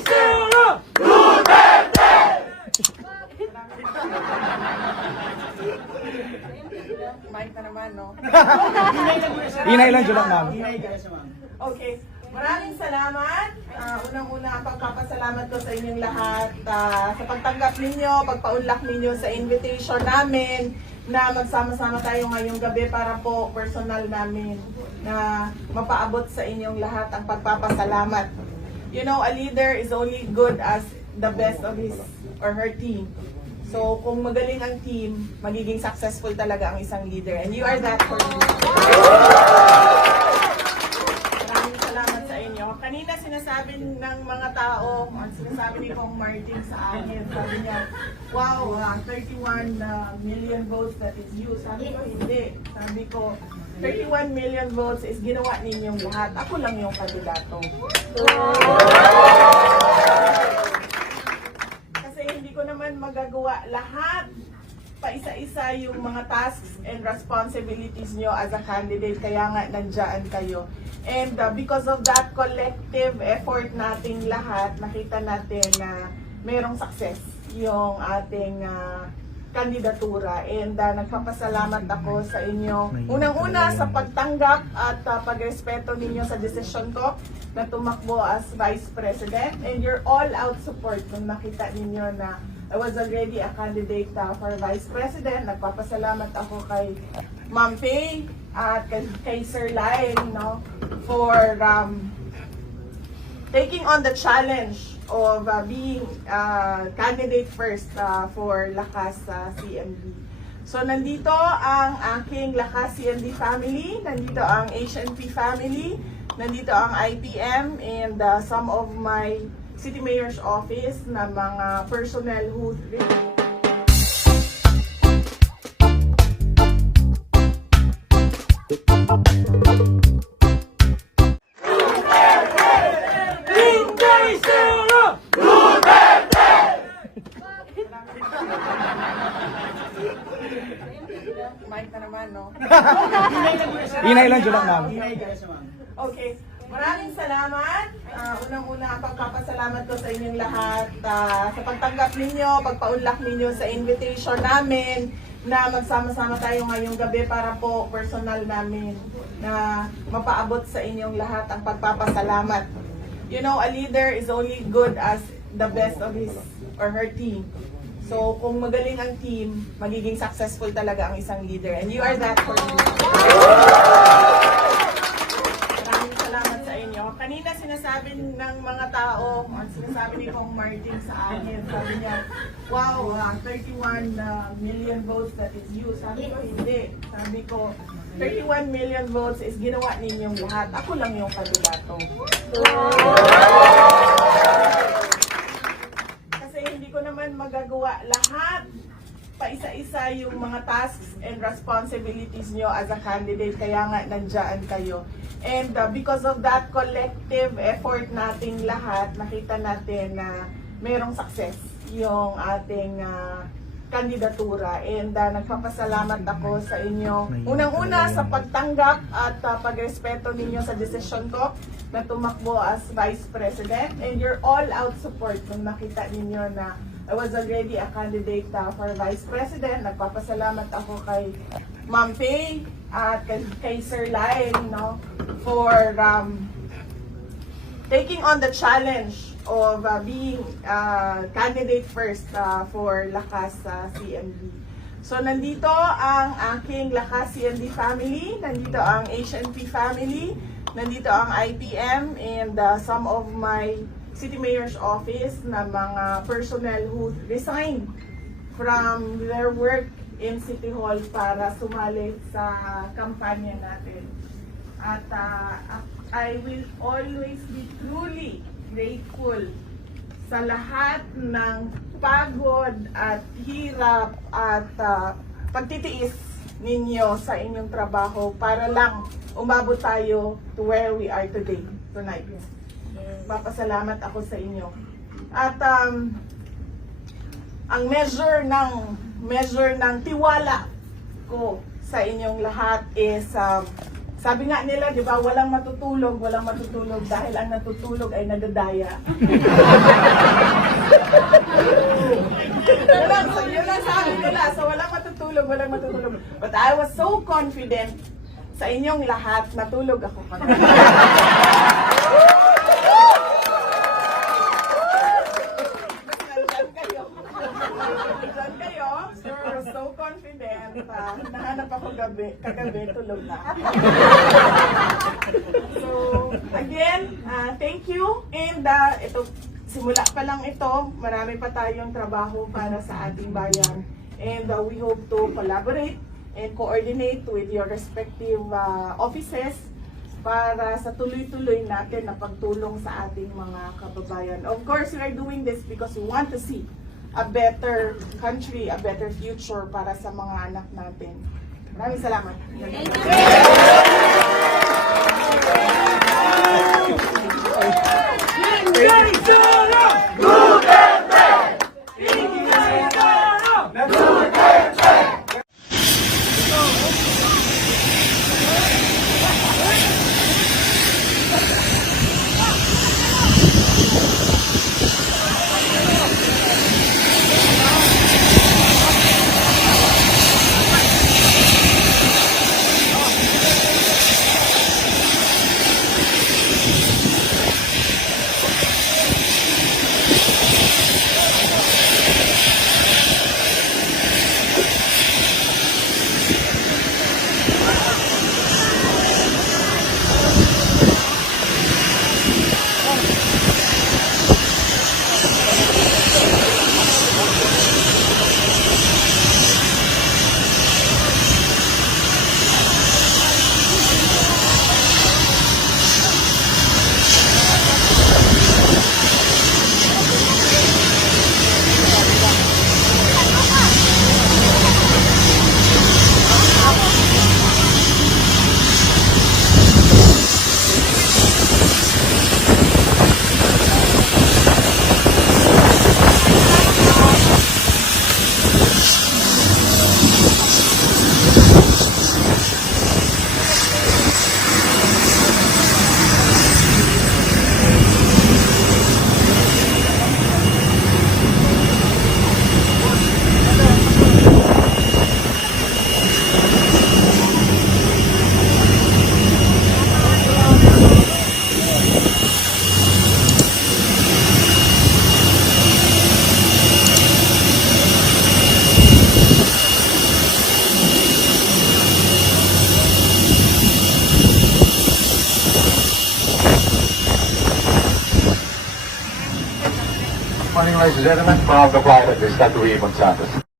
Sara! Mic na naman, no? Hinay lang dyan lang, ma'am. Okay. Maraming salamat. Ah, Unang-una, pagpapasalamat ko sa inyong lahat ah, sa pagtanggap ninyo, pagpaunlak ninyo sa invitation namin na magsama-sama tayo ngayong gabi para po personal namin na mapaabot sa inyong lahat ang pagpapasalamat. You know, a leader is only good as the best of his or her team. So, kung magaling ang team, magiging successful talaga ang isang leader. And you are that for me. Maraming salamat sa inyo. Kanina sinasabi ng mga tao, sinasabi ni Kong Martin sa akin, sabi niya, wow, ah, 31 uh, million votes that is you. Sabi ko, hindi. Sabi ko, 31 million votes is ginawa ninyong lahat. Ako lang yung kandidato. Kasi hindi ko naman magagawa lahat pa isa-isa yung mga tasks and responsibilities nyo as a candidate, kaya nga nandyan kayo. And uh, because of that collective effort nating lahat, nakita natin na merong success yung ating uh, kandidatura. And uh, nagpapasalamat ako sa inyo. Unang-una sa pagtanggap at uh, pagrespeto ninyo sa desisyon ko na tumakbo as Vice President. And your all-out support nung nakita ninyo na I was already a candidate uh, for Vice President. Nagpapasalamat ako kay Ma'am Faye at kay, kay Sir Lyle no, for um, taking on the challenge of uh, being uh, candidate first uh, for Lakas uh, CMD. So nandito ang aking Lakas CMD family, nandito ang HNP family, nandito ang IPM and uh, some of my City Mayor's office na mga personnel who! Mic na naman, no? Hinay lang dyan lang, ma'am. Okay. Maraming salamat. Ah, Unang-una, pagpapasalamat ko sa inyong lahat ah, sa pagtanggap ninyo, pagpaunlak ninyo sa invitation namin na magsama-sama tayo ngayong gabi para po personal namin na mapaabot sa inyong lahat ang pagpapasalamat. You know, a leader is only good as the best of his or her team. So, kung magaling ang team, magiging successful talaga ang isang leader. And you are that for me. Maraming salamat sa inyo. Kanina sinasabi ng mga tao, or sinasabi ni Kong Martin sa akin, sabi niya, wow, ah, 31 uh, million votes that is you. Sabi ko, hindi. Sabi ko, 31 million votes is ginawa ninyong lahat. Ako lang yung kandidato. Kasi hindi ko naman magagawa lahat pa isa-isa yung mga tasks and responsibilities nyo as a candidate, kaya nga nandyan kayo. And uh, because of that collective effort nating lahat, nakita natin na merong success yung ating uh, kandidatura. And uh, nagpapasalamat ako sa inyo. Unang-una sa pagtanggap at uh, pagrespeto ninyo sa desisyon ko na tumakbo as Vice President. And your all-out support nung nakita ninyo na I was already a candidate uh, for Vice President. Nagpapasalamat ako kay Ma'am Faye at kay, kay Sir Lyle no, for um, taking on the challenge of uh, being uh, candidate first uh, for Lakas uh, CMD. So nandito ang aking Lakas CMD family, nandito ang HNP family, nandito ang IPM and uh, some of my City Mayor's office na mga personnel who resigned from their work in City Hall para sumali sa kampanya natin. At uh, I will always be truly grateful sa lahat ng pagod at hirap at uh, pagtitiis ninyo sa inyong trabaho para lang umabot tayo to where we are today, tonight. Papasalamat ako sa inyo. At um, ang measure ng measure ng tiwala ko sa inyong lahat is um, Sabi nga nila, di ba, walang matutulog, walang matutulog dahil ang natutulog ay nadadaya. yun lang, so, yun lang sabi nila. So, walang matutulog, walang matutulog. But I was so confident sa inyong lahat, natulog ako. Nandyan kayo. Nandyan kayo. You're so confident. Uh, nahanap ako gabi, kagabi, tulog na. so, again, uh, thank you. And uh, ito, simula pa lang ito, marami pa tayong trabaho para sa ating bayan. And uh, we hope to collaborate and coordinate with your respective uh, offices para sa tuloy-tuloy natin na pagtulong sa ating mga kababayan. Of course, we are doing this because we want to see a better country, a better future para sa mga anak natin. Maraming salamat. Inday Sara! And gentlemen. From the of the Statue Monsantos.